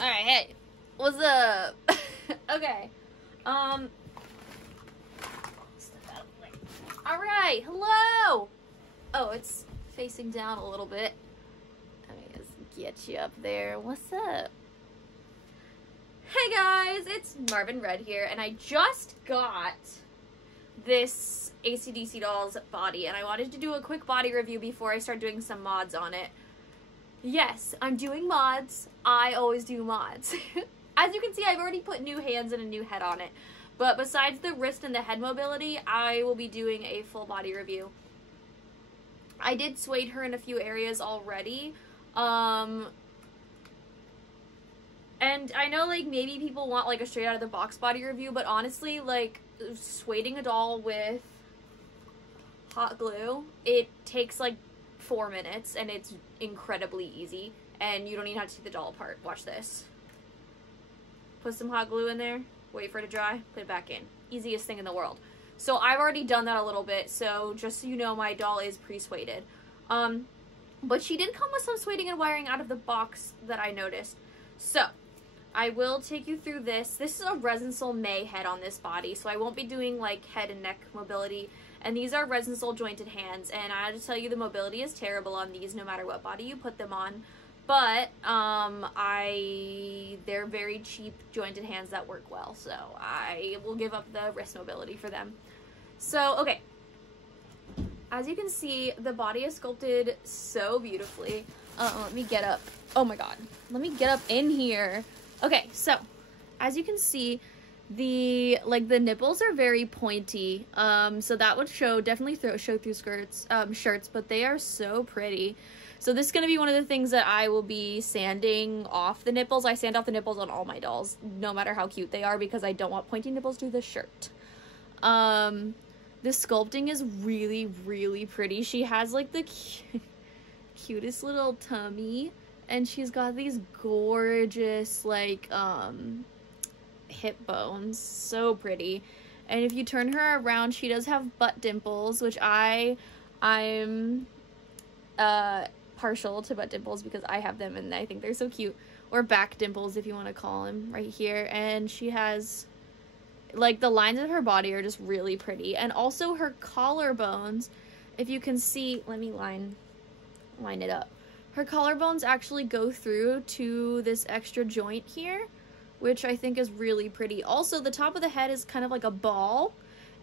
Alright, hey. What's up? Okay. Alright, hello! Oh, it's facing down a little bit. Let me just get you up there. What's up? Hey guys, it's Marvin Red here, and I just got this ACDC doll's body, and I wanted to do a quick body review before I start doing some mods on it. Yes, I'm doing mods. I always do mods. As you can see, I've already put new hands and a new head on it. But besides the wrist and the head mobility, I will be doing a full body review. I did suede her in a few areas already. And I know, like, maybe people want, like, a straight out of the box body review, but honestly, like, sueding a doll with hot glue, it takes, like, 4 minutes, and it's incredibly easy, and you don't even have to take the doll apart. Watch this. Put some hot glue in there, wait for it to dry, put it back in. Easiest thing in the world. So I've already done that a little bit, so just so you know, my doll is pre-sueded. But she did come with some sueding and wiring out of the box that I noticed. So I will take you through this. This is a Resin Soul May head on this body, so I won't be doing like head and neck mobility. And these are Resin Soul jointed hands, and I have to tell you the mobility is terrible on these no matter what body you put them on. But they're very cheap jointed hands that work well, so I will give up the wrist mobility for them. So, okay. As you can see, the body is sculpted so beautifully. Let me get up. Oh my god. Let me get up in here. Okay, so as you can see, the nipples are very pointy. So that would definitely show through shirts, but they are so pretty. So this is going to be one of the things that I will be sanding off the nipples. I sand off the nipples on all my dolls, no matter how cute they are, because I don't want pointy nipples through the shirt. The sculpting is really, really pretty. She has like the cutest little tummy, and she's got these gorgeous like hip bones. So pretty. And if you turn her around, she does have butt dimples, which I'm partial to butt dimples because I have them and I think they're so cute. Or back dimples, if you want to call them, right here. And she has, like, the lines of her body are just really pretty. And also her collarbones, if you can see, let me line it up. Her collarbones actually go through to this extra joint here, which I think is really pretty. Also, the top of the head is kind of like a ball,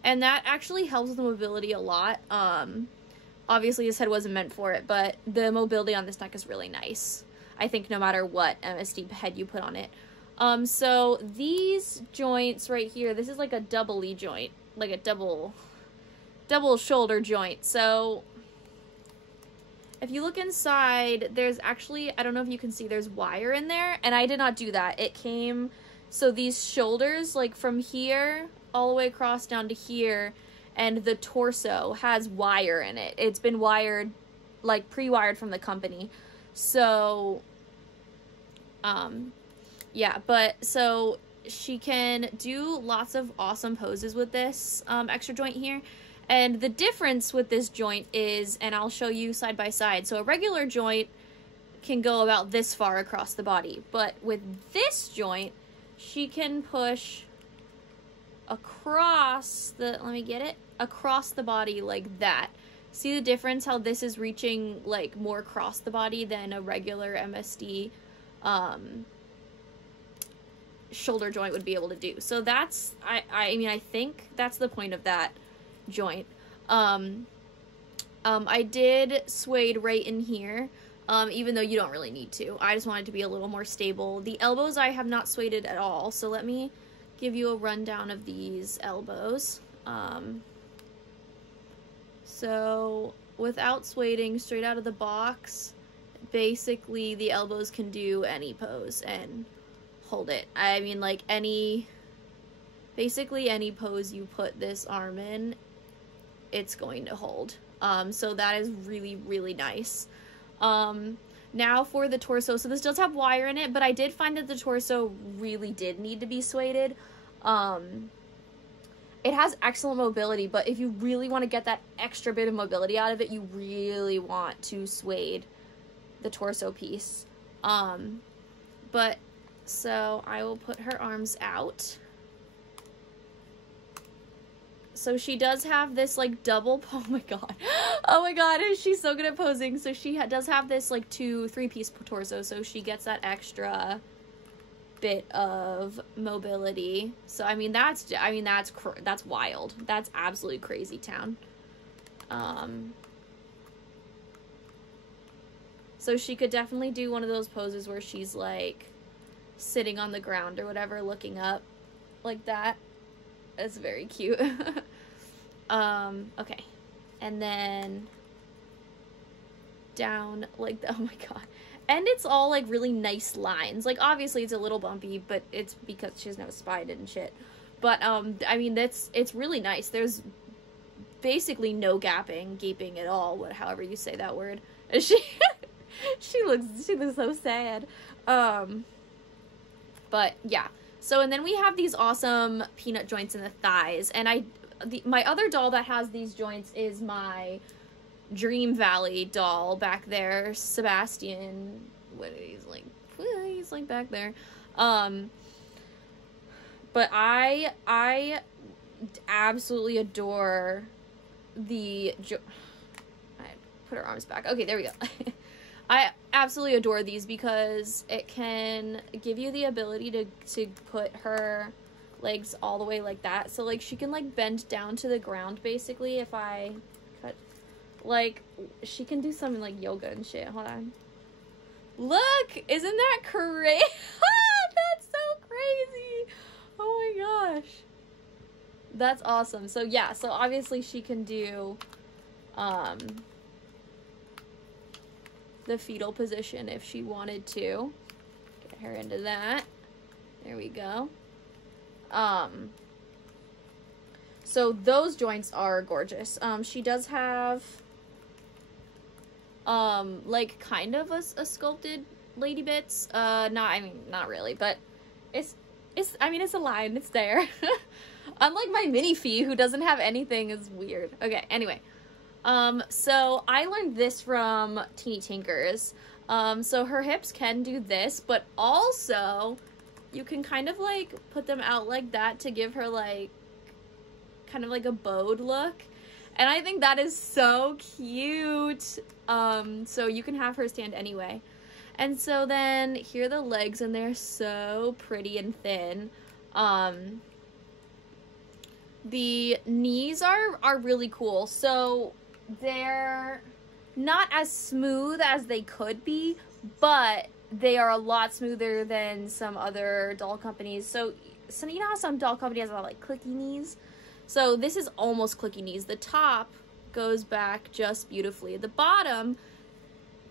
and that actually helps with the mobility a lot. Obviously, this head wasn't meant for it, but the mobility on this neck is really nice. I think no matter what MSD head you put on it. So these joints right here, this is like a double-y joint, like a double shoulder joint. So if you look inside, there's actually, I don't know if you can see, there's wire in there, and I did not do that. It came, so these shoulders, like from here all the way across down to here, and the torso has wire in it. It's been wired, like pre-wired from the company. So, yeah, but so she can do lots of awesome poses with this extra joint here. And the difference with this joint is, and I'll show you side by side, so a regular joint can go about this far across the body, but with this joint, she can push across the, let me get it, across the body like that. See the difference, how this is reaching like more across the body than a regular MSD shoulder joint would be able to do. So that's, I mean, I think that's the point of that joint. I did suede right in here, even though you don't really need to. I just wanted to be a little more stable. The elbows I have not sueded at all, so let me give you a rundown of these elbows. So without sueding, straight out of the box, basically the elbows can do any pose and hold it. I mean, like basically any pose you put this arm in, it's going to hold. So that is really, really nice. Now for the torso. So this does have wire in it, but I did find that the torso really did need to be sueded. It has excellent mobility, but if you really want to get that extra bit of mobility out of it, you really want to suede the torso piece. But So I will put her arms out. So she does have this, like, double, oh my god. Oh my god, she's so good at posing. So she does have this, like, 3-piece torso, so she gets that extra bit of mobility. So, that's wild. That's absolutely crazy town. So she could definitely do one of those poses where she's, like, sitting on the ground or whatever, looking up like that. It's very cute. Okay. And then down like oh my god. And it's all like really nice lines. Like obviously it's a little bumpy, but it's because she doesn't have a spine and shit. But it's really nice. There's basically no gaping at all, however you say that word. She looks so sad. But yeah. So, and then we have these awesome peanut joints in the thighs, and my other doll that has these joints is my Dream Valley doll back there, Sebastian. He's like back there. But I absolutely adore I put her arms back. Okay, there we go. I absolutely adore these because it can give you the ability to put her legs all the way like that. So, like, she can, like, bend down to the ground, basically, if I cut. Like, she can do something like yoga and shit. Hold on. Look! Isn't that crazy? That's so crazy! Oh my gosh. That's awesome. So, yeah. So, obviously, she can do, the fetal position if she wanted to. Get her into that. There we go. So those joints are gorgeous. She does have like kind of a sculpted lady bits. Not really, but it's a line, it's there. Unlike my minifee who doesn't have anything is weird. Okay, anyway. So I learned this from Teeny Tinkers. So her hips can do this, but also you can kind of like put them out like that to give her like kind of like a bowed look. And I think that is so cute. So you can have her stand anyway. And so then here are the legs, and they're so pretty and thin. The knees are really cool. So they're not as smooth as they could be, but they are a lot smoother than some other doll companies. So you know how some doll companies have like clicky knees? So this is almost clicky knees. The top goes back just beautifully. The bottom,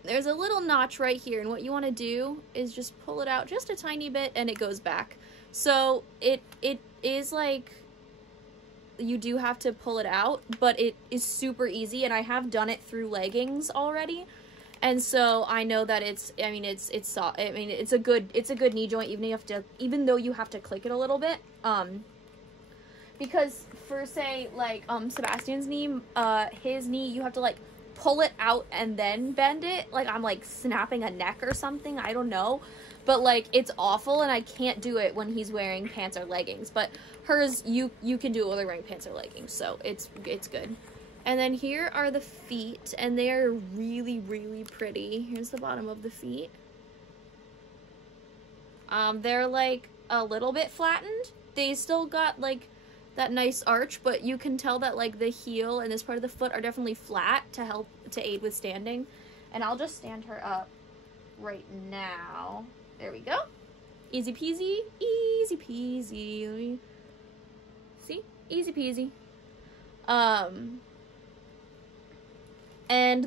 there's a little notch right here, and what you want to do is just pull it out just a tiny bit and it goes back. So it is like, you do have to pull it out, but it is super easy, and I have done it through leggings already, and so I know that it's a good knee joint, even though you have to click it a little bit, because for say like Sebastian's knee, his knee, you have to like pull it out and then bend it, like I'm like snapping a neck or something, I don't know. But, like, it's awful, and I can't do it when he's wearing pants or leggings. But hers, you can do it when they're wearing pants or leggings, so it's good. And then here are the feet, and they are really, really pretty. Here's the bottom of the feet. They're, like, a little bit flattened. They still got, like, that nice arch, but you can tell that, like, the heel and this part of the foot are definitely flat to aid with standing. And I'll just stand her up right now. There we go. Easy peasy, easy peasy. Let me see, easy peasy. And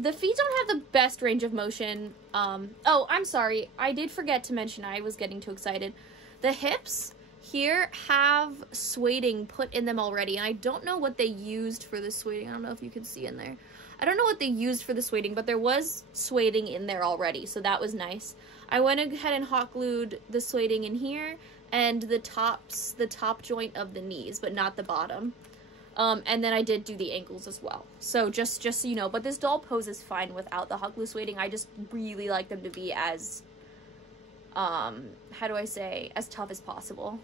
the feet don't have the best range of motion. Oh, I'm sorry. I did forget to mention, I was getting too excited. The hips here have sueding put in them already, and I don't know what they used for the sueding. I don't know if you can see in there. I don't know what they used for the sueding, but there was sueding in there already, so that was nice. I went ahead and hot glued the sueding in here and the top joint of the knees, but not the bottom. And then I did do the ankles as well. So just so you know, but this doll poses fine without the hot glue sueding. I just really like them to be as how do I say, as tough as possible.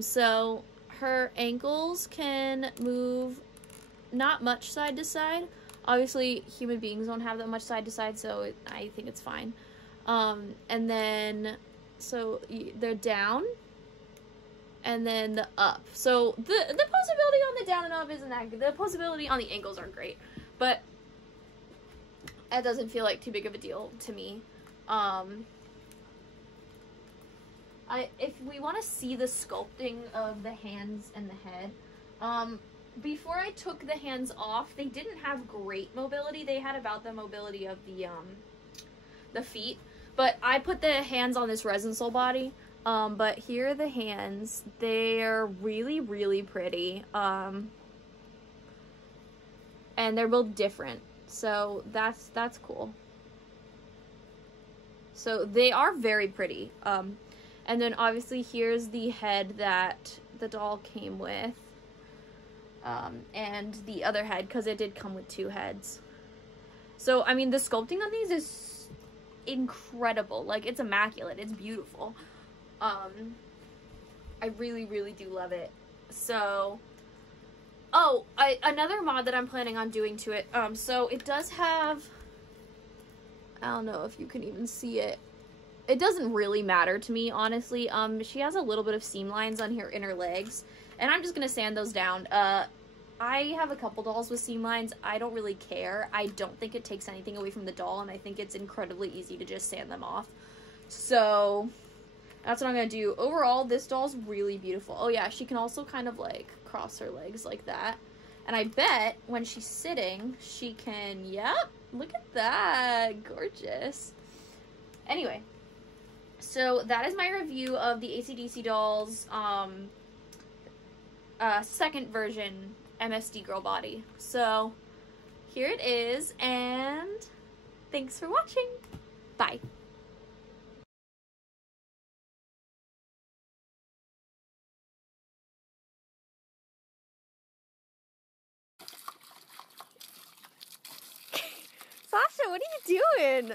So her ankles can move not much side to side. Obviously, human beings don't have that much side to side, so I think it's fine. And then, so they're down, and then the up. So the possibility on the down and up isn't that good. The possibility on the ankles aren't great, but that doesn't feel like too big of a deal to me. If we want to see the sculpting of the hands and the head, before I took the hands off, they didn't have great mobility. They had about the mobility of the feet, but I put the hands on this resin sole body. But here are the hands. They're really, really pretty. And they're both different. So that's cool. So they are very pretty. And then obviously here's the head that the doll came with. And the other head, because it did come with 2 heads. So, I mean, the sculpting on these is incredible. Like, it's immaculate. It's beautiful. I really, really do love it. So, another mod that I'm planning on doing to it, so it does have, I don't know if you can even see it. It doesn't really matter to me, honestly. She has a little bit of seam lines on her inner legs, and I'm just gonna sand those down. I have a couple dolls with seam lines. I don't really care. I don't think it takes anything away from the doll, and I think it's incredibly easy to just sand them off. So that's what I'm gonna do. Overall, this doll's really beautiful. Oh yeah, she can also kind of like cross her legs like that. And I bet when she's sitting, she can, yep, look at that, gorgeous. Anyway, so that is my review of the ACDC dolls, second version MSD girl body. So here it is, and thanks for watching. Bye. Sasha, what are you doing?